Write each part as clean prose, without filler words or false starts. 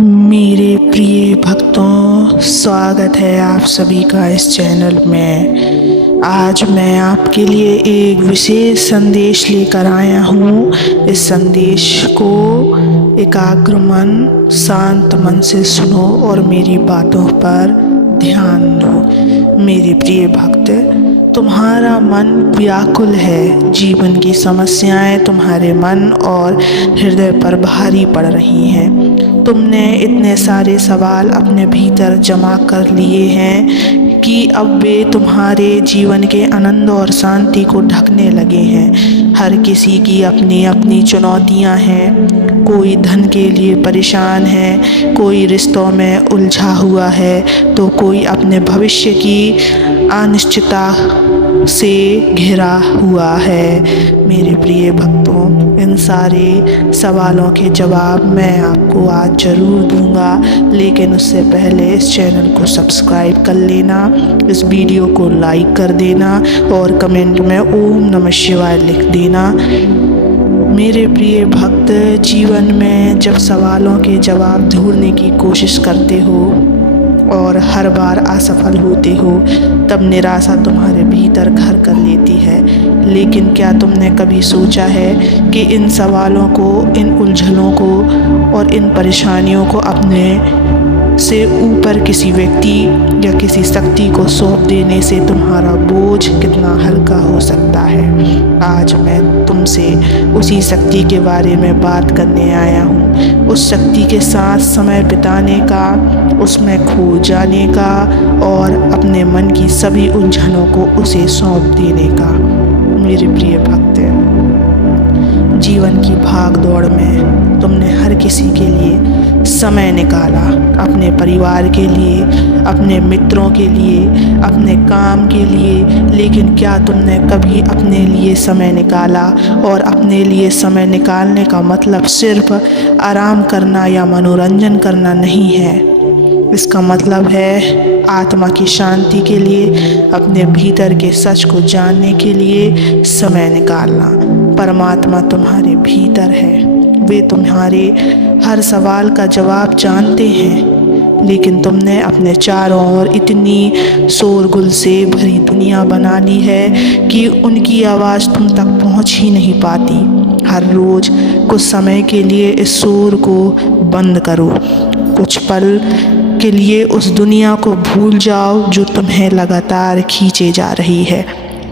मेरे प्रिय भक्तों, स्वागत है आप सभी का इस चैनल में। आज मैं आपके लिए एक विशेष संदेश लेकर आया हूँ। इस संदेश को एकाग्र मन, शांत मन से सुनो और मेरी बातों पर ध्यान दो। मेरे प्रिय भक्त, तुम्हारा मन व्याकुल है। जीवन की समस्याएं तुम्हारे मन और हृदय पर भारी पड़ रही हैं। तुमने इतने सारे सवाल अपने भीतर जमा कर लिए हैं कि अब वे तुम्हारे जीवन के आनंद और शांति को ढकने लगे हैं। हर किसी की अपनी अपनी चुनौतियां हैं। कोई धन के लिए परेशान है, कोई रिश्तों में उलझा हुआ है, तो कोई अपने भविष्य की अनिश्चितता से घिरा हुआ है। मेरे प्रिय भक्तों, इन सारे सवालों के जवाब मैं आपको आज ज़रूर दूंगा, लेकिन उससे पहले इस चैनल को सब्सक्राइब कर लेना, इस वीडियो को लाइक कर देना और कमेंट में ओम नमः शिवाय लिख देना। मेरे प्रिय भक्त, जीवन में जब सवालों के जवाब ढूंढने की कोशिश करते हो और हर बार असफल होते हो, तब निराशा तुम्हारे भीतर घर कर लेती है। लेकिन क्या तुमने कभी सोचा है कि इन सवालों को, इन उलझनों को और इन परेशानियों को अपने से ऊपर किसी व्यक्ति या किसी शक्ति को सौंप देने से तुम्हारा बोझ कितना हल्का हो सकता है? आज मैं तुमसे उसी शक्ति के बारे में बात करने आया हूँ। उस शक्ति के साथ समय बिताने का, उसमें खो जाने का और अपने मन की सभी उलझनों को उसे सौंप देने का। मेरे प्रिय भक्त, जीवन की भाग दौड़ में तुमने हर किसी के लिए समय निकाला, अपने परिवार के लिए, अपने मित्रों के लिए, अपने काम के लिए। लेकिन क्या तुमने कभी अपने लिए समय निकाला? और अपने लिए समय निकालने का मतलब सिर्फ आराम करना या मनोरंजन करना नहीं है। इसका मतलब है आत्मा की शांति के लिए, अपने भीतर के सच को जानने के लिए समय निकालना। परमात्मा तुम्हारे भीतर है। वे तुम्हारे हर सवाल का जवाब जानते हैं, लेकिन तुमने अपने चारों ओर इतनी शोरगुल से भरी दुनिया बना ली है कि उनकी आवाज़ तुम तक पहुंच ही नहीं पाती। हर रोज़ कुछ समय के लिए इस शोर को बंद करो। कुछ पल के लिए उस दुनिया को भूल जाओ जो तुम्हें लगातार खींचे जा रही है।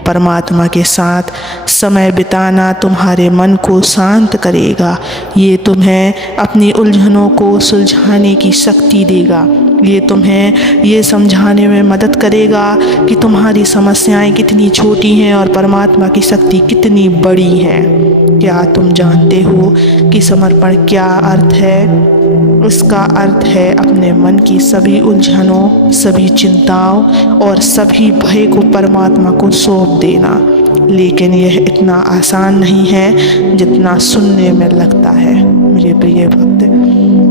परमात्मा के साथ समय बिताना तुम्हारे मन को शांत करेगा। ये तुम्हें अपनी उलझनों को सुलझाने की शक्ति देगा। ये तुम्हें ये समझाने में मदद करेगा कि तुम्हारी समस्याएं कितनी छोटी हैं और परमात्मा की शक्ति कितनी बड़ी है। क्या तुम जानते हो कि समर्पण क्या अर्थ है? इसका अर्थ है अपने मन की सभी उलझनों, सभी चिंताओं और सभी भय को परमात्मा को सौंप देना। लेकिन यह इतना आसान नहीं है जितना सुनने में लगता है। मेरे प्रिय भक्त,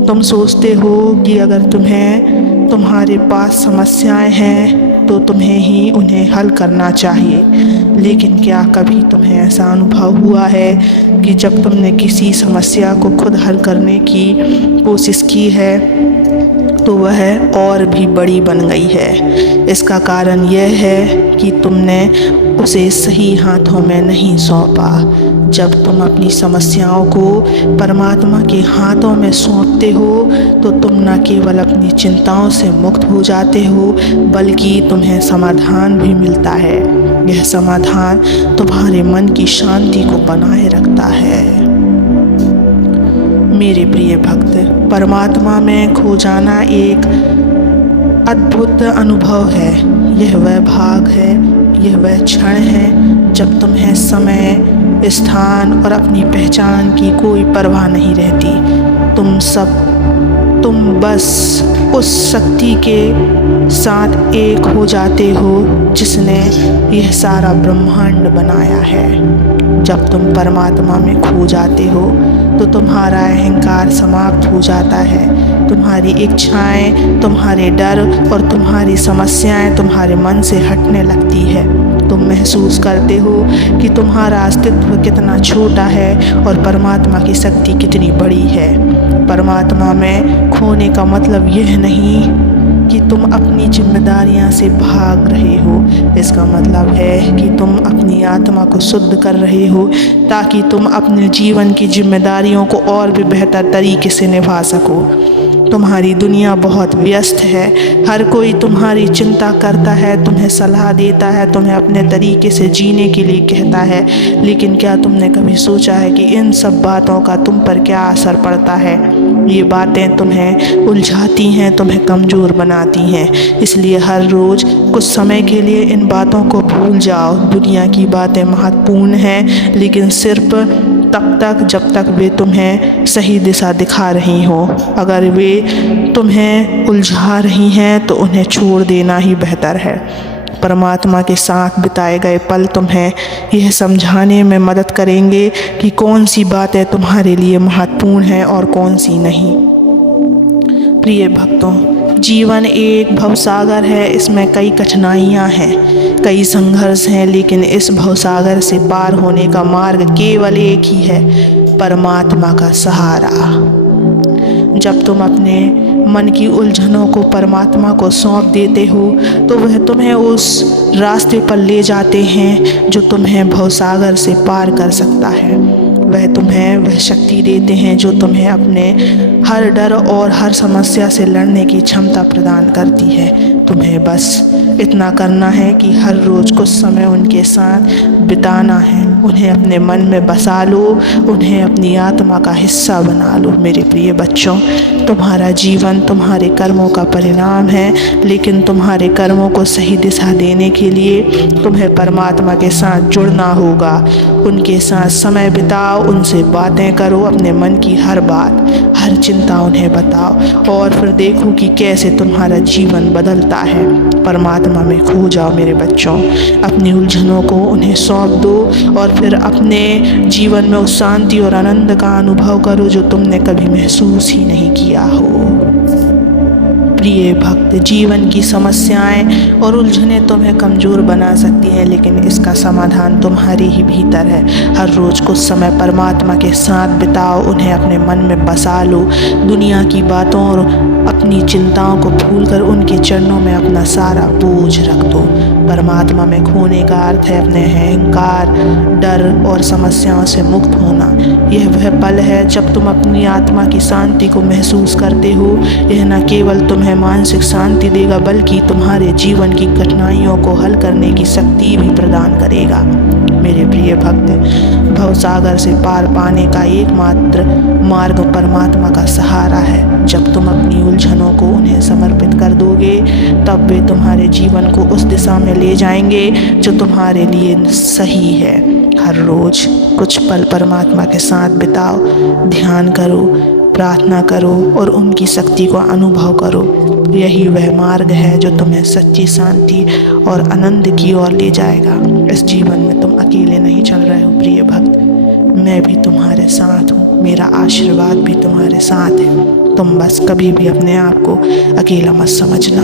तुम सोचते हो कि अगर तुम्हारे पास समस्याएं हैं तो तुम्हें ही उन्हें हल करना चाहिए। लेकिन क्या कभी तुम्हें ऐसा अनुभव हुआ है कि जब तुमने किसी समस्या को खुद हल करने की कोशिश की है तो वह और भी बड़ी बन गई है? इसका कारण यह है कि तुमने उसे सही हाथों में नहीं सौंपा। जब तुम अपनी समस्याओं को परमात्मा के हाथों में सौंपते हो तो तुम न केवल अपनी चिंताओं से मुक्त हो जाते हो, बल्कि तुम्हें समाधान भी मिलता है। यह समाधान तुम्हारे मन की शांति को बनाए रखता है। मेरे प्रिय भक्त, परमात्मा में खो जाना एक अद्भुत अनुभव है। यह वह भाग है, यह वह क्षण है जब तुम्हें समय, स्थान और अपनी पहचान की कोई परवाह नहीं रहती। तुम बस उस शक्ति के साथ एक हो जाते हो जिसने यह सारा ब्रह्मांड बनाया है। जब तुम परमात्मा में खो जाते हो तो तुम्हारा अहंकार समाप्त हो जाता है। तुम्हारी इच्छाएं, तुम्हारे डर और तुम्हारी समस्याएं तुम्हारे मन से हटने लगती है। तुम महसूस करते हो कि तुम्हारा अस्तित्व कितना छोटा है और परमात्मा की शक्ति कितनी बड़ी है। परमात्मा में खोने का मतलब यह नहीं कि तुम अपनी जिम्मेदारियां से भाग रहे हो। इसका मतलब है कि तुम अपनी आत्मा को शुद्ध कर रहे हो ताकि तुम अपने जीवन की जिम्मेदारियों को और भी बेहतर तरीके से निभा सको। तुम्हारी दुनिया बहुत व्यस्त है, हर कोई तुम्हारी चिंता करता है, तुम्हें सलाह देता है, तुम्हें अपने तरीके से जीने के लिए कहता है, लेकिन क्या तुमने कभी सोचा है कि इन सब बातों का तुम पर क्या असर पड़ता है? ये बातें तुम्हें उलझाती हैं, तुम्हें कमज़ोर बनाती हैं। इसलिए हर रोज़ कुछ समय के लिए इन बातों को भूल जाओ। दुनिया की बातें महत्वपूर्ण हैं, लेकिन सिर्फ तब तक जब तक वे तुम्हें सही दिशा दिखा रही हो। अगर वे तुम्हें उलझा रही हैं तो उन्हें छोड़ देना ही बेहतर है। परमात्मा के साथ बिताए गए पल तुम्हें यह समझाने में मदद करेंगे कि कौन सी बातें तुम्हारे लिए महत्वपूर्ण हैं और कौन सी नहीं। प्रिय भक्तों, जीवन एक भवसागर है। इसमें कई कठिनाइयाँ हैं, कई संघर्ष हैं, लेकिन इस भवसागर से पार होने का मार्ग केवल एक ही है, परमात्मा का सहारा। जब तुम अपने मन की उलझनों को परमात्मा को सौंप देते हो तो वह तुम्हें उस रास्ते पर ले जाते हैं जो तुम्हें भवसागर से पार कर सकता है। वह तुम्हें वह शक्ति देते हैं जो तुम्हें अपने हर डर और हर समस्या से लड़ने की क्षमता प्रदान करती है। तुम्हें बस इतना करना है कि हर रोज़ कुछ समय उनके साथ बिताना है। उन्हें अपने मन में बसा लो, उन्हें अपनी आत्मा का हिस्सा बना लो। मेरे प्रिय बच्चों, तुम्हारा जीवन तुम्हारे कर्मों का परिणाम है, लेकिन तुम्हारे कर्मों को सही दिशा देने के लिए तुम्हें परमात्मा के साथ जुड़ना होगा। उनके साथ समय बिताओ, उनसे बातें करो, अपने मन की हर बात, हर चिंता उन्हें बताओ और फिर देखो कि कैसे तुम्हारा जीवन बदलता है। परमात्मा में खो जाओ मेरे बच्चों, अपनी उलझनों को उन्हें सौंप दो और फिर अपने जीवन में उस शांति और आनंद का अनुभव करो जो तुमने कभी महसूस ही नहीं किया हो। प्रिय भक्त, जीवन की समस्याएं और उलझनें तुम्हें कमज़ोर बना सकती हैं, लेकिन इसका समाधान तुम्हारे ही भीतर है। हर रोज़ कुछ समय परमात्मा के साथ बिताओ, उन्हें अपने मन में बसा लो। दुनिया की बातों और अपनी चिंताओं को भूलकर उनके चरणों में अपना सारा बोझ रख दो। परमात्मा में खोने का अर्थ है अपने अहंकार, डर और समस्याओं से मुक्त होना। यह वह पल है जब तुम अपनी आत्मा की शांति को महसूस करते हो। यह न केवल तुम्हें मानसिक शांति देगा बल्कि तुम्हारे जीवन की कठिनाइयों को हल करने की शक्ति भी प्रदान करेगा। मेरे प्रिय भक्त, भवसागर से पार पाने का एकमात्र मार्ग परमात्मा का सहारा है। जब तुम अपनी उलझनों को उन्हें समर्पित कर दोगे तब वे तुम्हारे जीवन को उस दिशा में ले जाएंगे जो तुम्हारे लिए सही है। हर रोज़ कुछ पल परमात्मा के साथ बिताओ, ध्यान करो, प्रार्थना करो और उनकी शक्ति को अनुभव करो। यही वह मार्ग है जो तुम्हें सच्ची शांति और आनंद की ओर ले जाएगा। इस जीवन में तुम अकेले नहीं चल रहे हो प्रिय भक्त, मैं भी तुम्हारे साथ हूँ, मेरा आशीर्वाद भी तुम्हारे साथ है। तुम बस कभी भी अपने आप को अकेला मत समझना।